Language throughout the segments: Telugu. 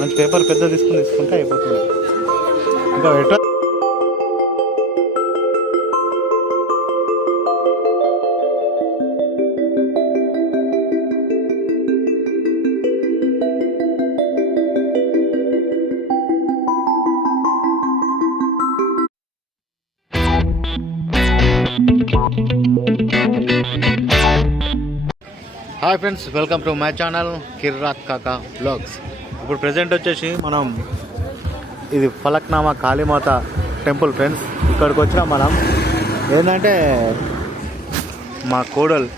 మంచి పేపర్ పెద్ద తీసుకుంటే అయిపోతుంది. ఇంకా ఎట్లా hi friends, welcome to my channel Kirrak Kaka vlogs. ఇప్పుడు ప్రజెంట్ వచ్చేసి మనం ఇది ఫలక్నామా కాళీమాత టెంపుల్ ఫ్రెండ్స్. ఇక్కడికి వచ్చినా మనం ఏంటంటే మా కోడలు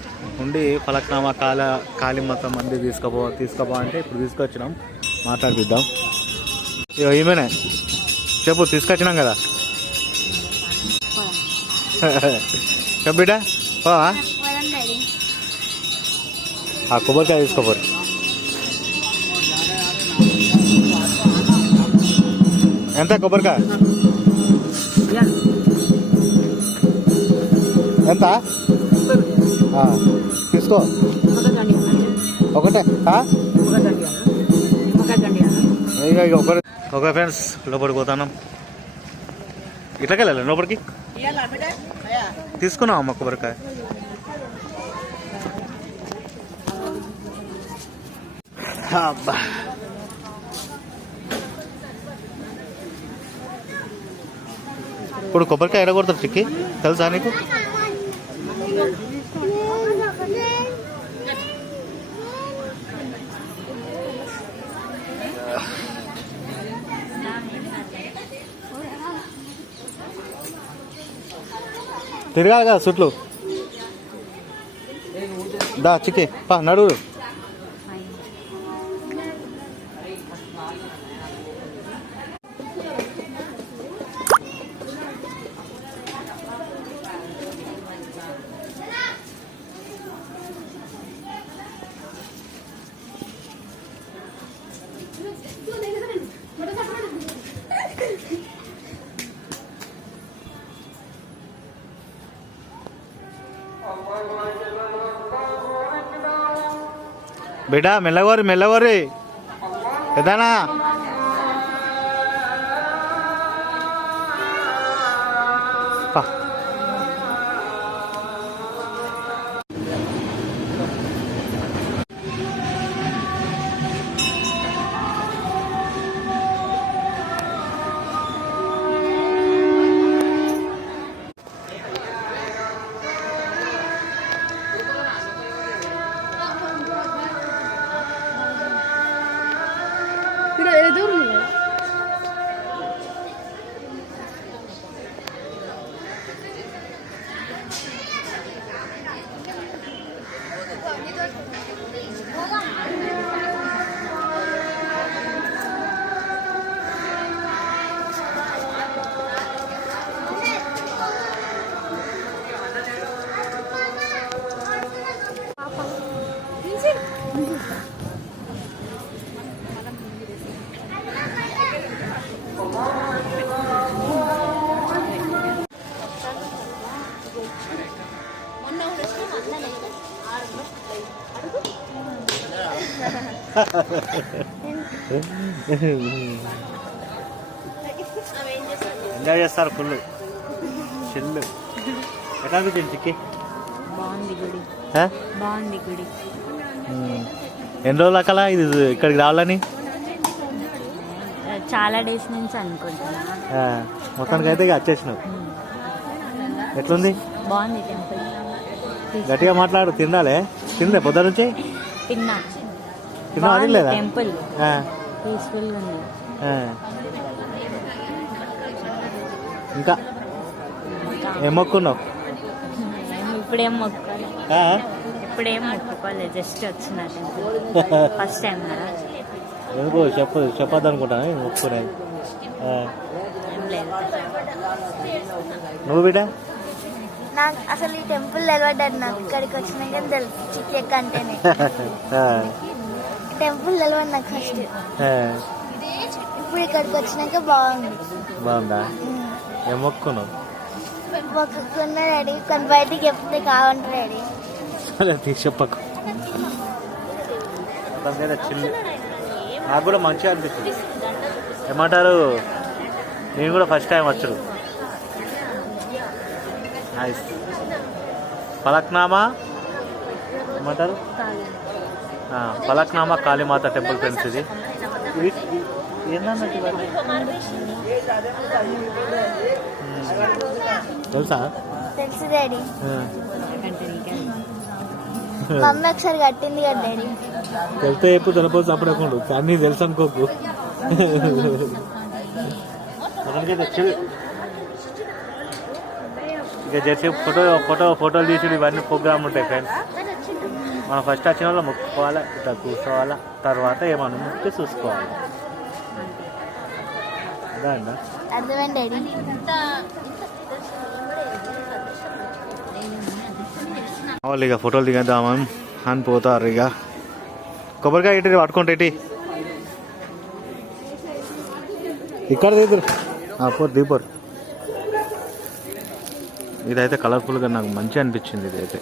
ఉండి ఫలక్నామా కాళీమాత మంది తీసుకోపో అంటే ఇప్పుడు తీసుకొచ్చినాం. మాట్లాడిద్దాం. ఈమెనే చెప్పు, తీసుకొచ్చినాం కదా. చెప్పిడా ఆ కొబ్బరికాయ తీసుకోపోరు. ఎంత కొబ్బరికాయ ఎంత తీసుకో. ఒకటే ఇక ఒక ఫ్రెండ్స్ లోపలికి పోతాను. ఇట్లకెళ్ళాలి లోపలికి. తీసుకున్నాం అమ్మ కొబ్బరికాయ. అబ్బా ఇప్పుడు కొబ్బరికాయ ఎడగొడతారు చిక్కి, తెలుసా నీకు? తిరగాలి కదా చుట్లు. దా చిక్కి పా, నడువు. बेटा మెల్లగోరి ఎదానా. ఎంజాయ్ చేస్తారు ఫుల్ చిల్లు. ఎట్లా అనిపించింది చిక్కి? బాగుంది గుడి. బాగుంది గుడి. ఎన్ని రోజులు అక్కడ ఇది ఇక్కడికి రావాలని? చాలా డేస్ నుంచి అనుకుంటున్నా. మొత్తానికి అయితే ఇక వచ్చేసినావు. ఎట్లుంది? బాగుంది టెంపుల్. గట్టిగా మాట్లాడు. తినాలే పొద్దు నుంచి తిన్నా. అది లేదా? టెంపుల్ పీస్ఫుల్ గా ఉంది. ఇంకా ఏం మొక్కున్నావు? ఇప్పుడేం మొక్కుకోలేదు, జస్ట్ వచ్చిన టెంపుల్ ఫస్ట్ టైం కదా. ఎందుకు చెప్పద్దు అనుకుంటాను మొక్కున్నాయి. నువ్వు బిడ్డ? నాకు అసలు ఈ టెంపుల్ తెలియదు. నాకు ఇక్కడికి వచ్చినాక తెలుసు చికెక్ అంటేనే. టెంపుల్ తెలియదు నాకు ఫస్ట్. ఇప్పుడు ఇక్కడికి వచ్చినాక బాగుందా? ఏం మొక్కున్నావు? మొక్కుకున్న రెడీ, కొన్ని బయటికి చెప్తే కావంట రెడీ. సరే చెప్పకు. చిల్లు నాకు కూడా మంచిగా అనిపిస్తుంది. ఏమంటారు, నేను కూడా ఫస్ట్ టైం వచ్చాడు. నైస్. ఫలక్నామా ఏమంటారు, ఫలక్నామా కాళీమాత టెంపుల్ ఫ్రెండ్స్. ఇది ఏందన్నట్టు ఇవన్నీ తెలుసా? తెలుసు డాడీ, మమ్మీ ఒకసారి కట్టింది కదా డాడీ. తెలితే ఎప్పుడు తెలిపోతే అప్పుడేకుండా కానీ తెలుసు అనుకోకు. ఇక జెర్సీ ఫోటోలు తీసుడు ఇవన్నీ ప్రోగ్రామ్ ఉంటాయి ఫ్రెండ్స్. మనం ఫస్ట్ వచ్చిన వాళ్ళు మొక్కుకోవాలి, ఇట్లా కూర్చోవాలా, తర్వాత ఏమన్నా ముక్కి చూసుకోవాలి. అదే అండి అర్థమైంది డాడీ. వాళ్ళు ఇక ఫోటోలు దిగేద్దామని అని పోతారు. ఇక కొబ్బరికాయ ఇటు పట్టుకుంటే ఇటు ఇక్కడ దిగురు పోరు దిగిపోరు. ఇదైతే కలర్ఫుల్గా నాకు మంచిగా అనిపించింది. ఇదైతే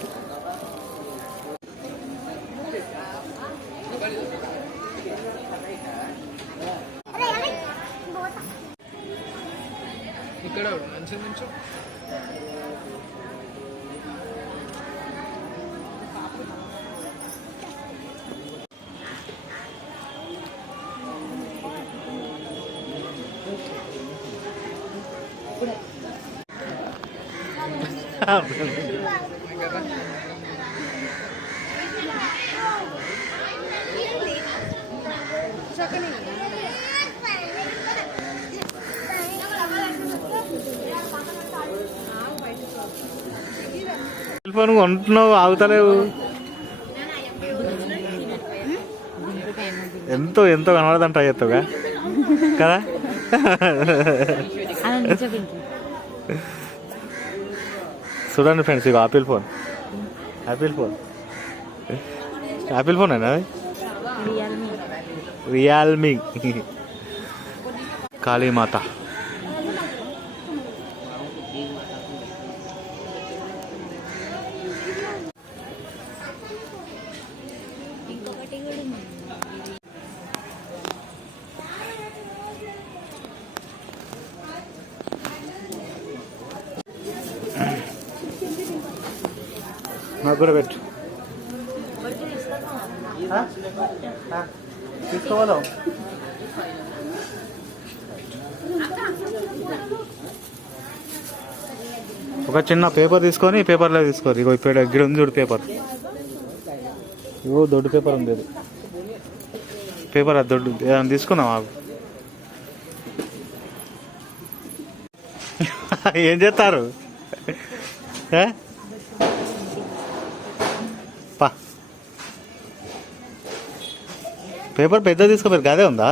ఫోన్ కొంటున్నావు, ఆగుతలేవు. ఎంతో ఎంతో కనబడదంట చెప్తావుగా కదా. చూడండి ఫ్రెండ్స్, ఇక ఆపిల్ ఫోన్ అయినా రియల్మీ కాళీమాత. నాకు కూడా పెట్టు, తీసుకోవాలో. ఒక చిన్న పేపర్ తీసుకొని పేపర్లో తీసుకోరు. ఇగో ఇప్పుడు ఇక్కడ ఉంది చూడు పేపర్. ఇగో దొడ్డు పేపర్ ఉంది, పేపర్ అది దొడ్డు. ఏదైనా తీసుకున్నావా? ఏం చేస్తారు? పేపర్ పెద్ద తీసుకోపోయారు, అదే ఉందా?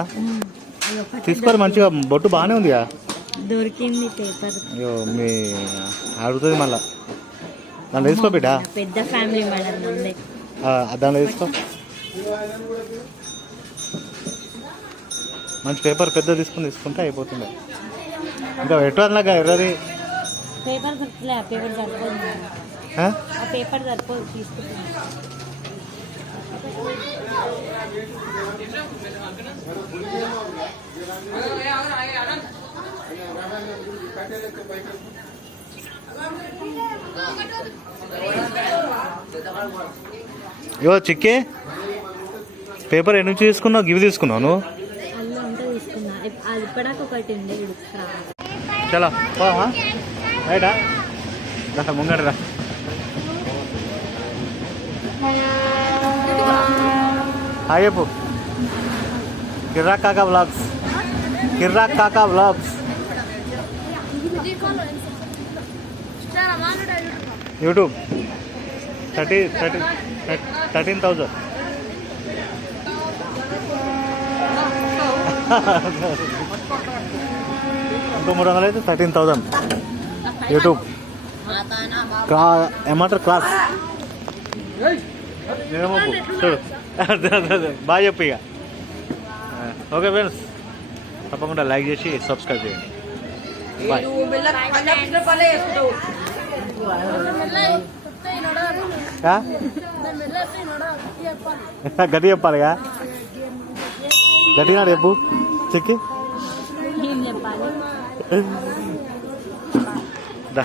తీసుకోరు, మంచిగా బొట్టు బాగానే ఉందిగా. దొరికింది పేపర్. అయ్యో మీ అడుగుతుంది మళ్ళా. దాంట్లో తీసుకో బిడ్డ, పెద్ద ఫ్యామిలీ దాంట్లో తీసుకో. మంచి పేపర్ పెద్ద తీసుకుంటే అయిపోతుంది. ఇంకా పెట్టాలిగా ఎర్రది పేపర్ దొరకలే. ఆ పేపర్ సరిపోదు, ఆ పేపర్ సరిపోదు, తీసుకుంటున్నా. ఇవో చిక్కే పేపర్ ఎన్ని నుంచి తీసుకున్నావు? గివి తీసుకున్నావు నువ్వు? అల్లు అంతా తీసుకున్నా. అది ఇప్పటిదాకా ఒకటి ఉండే. చలో పోవా రైటా, ముంగడరా. హాయ్ చెప్పు. కిర్రాక్ కాకా వ్లాగ్స్, కిర్రాక్ కాకా వ్లాగ్స్ యూట్యూబ్. 13,000. ఇంకో 300 అయితే 13,000 యూట్యూబ్. ఏమంటారు క్లాస్ చూడు. బాగా చెప్పు ఇక. ఓకే ఫ్రెండ్స్, తప్పకుండా లైక్ చేసి సబ్స్క్రైబ్ చేయండి. బాయ్. గది చెప్పాలిగా. గట్టిగా చెప్పు చిక్కి ఏం చెప్పాలి దా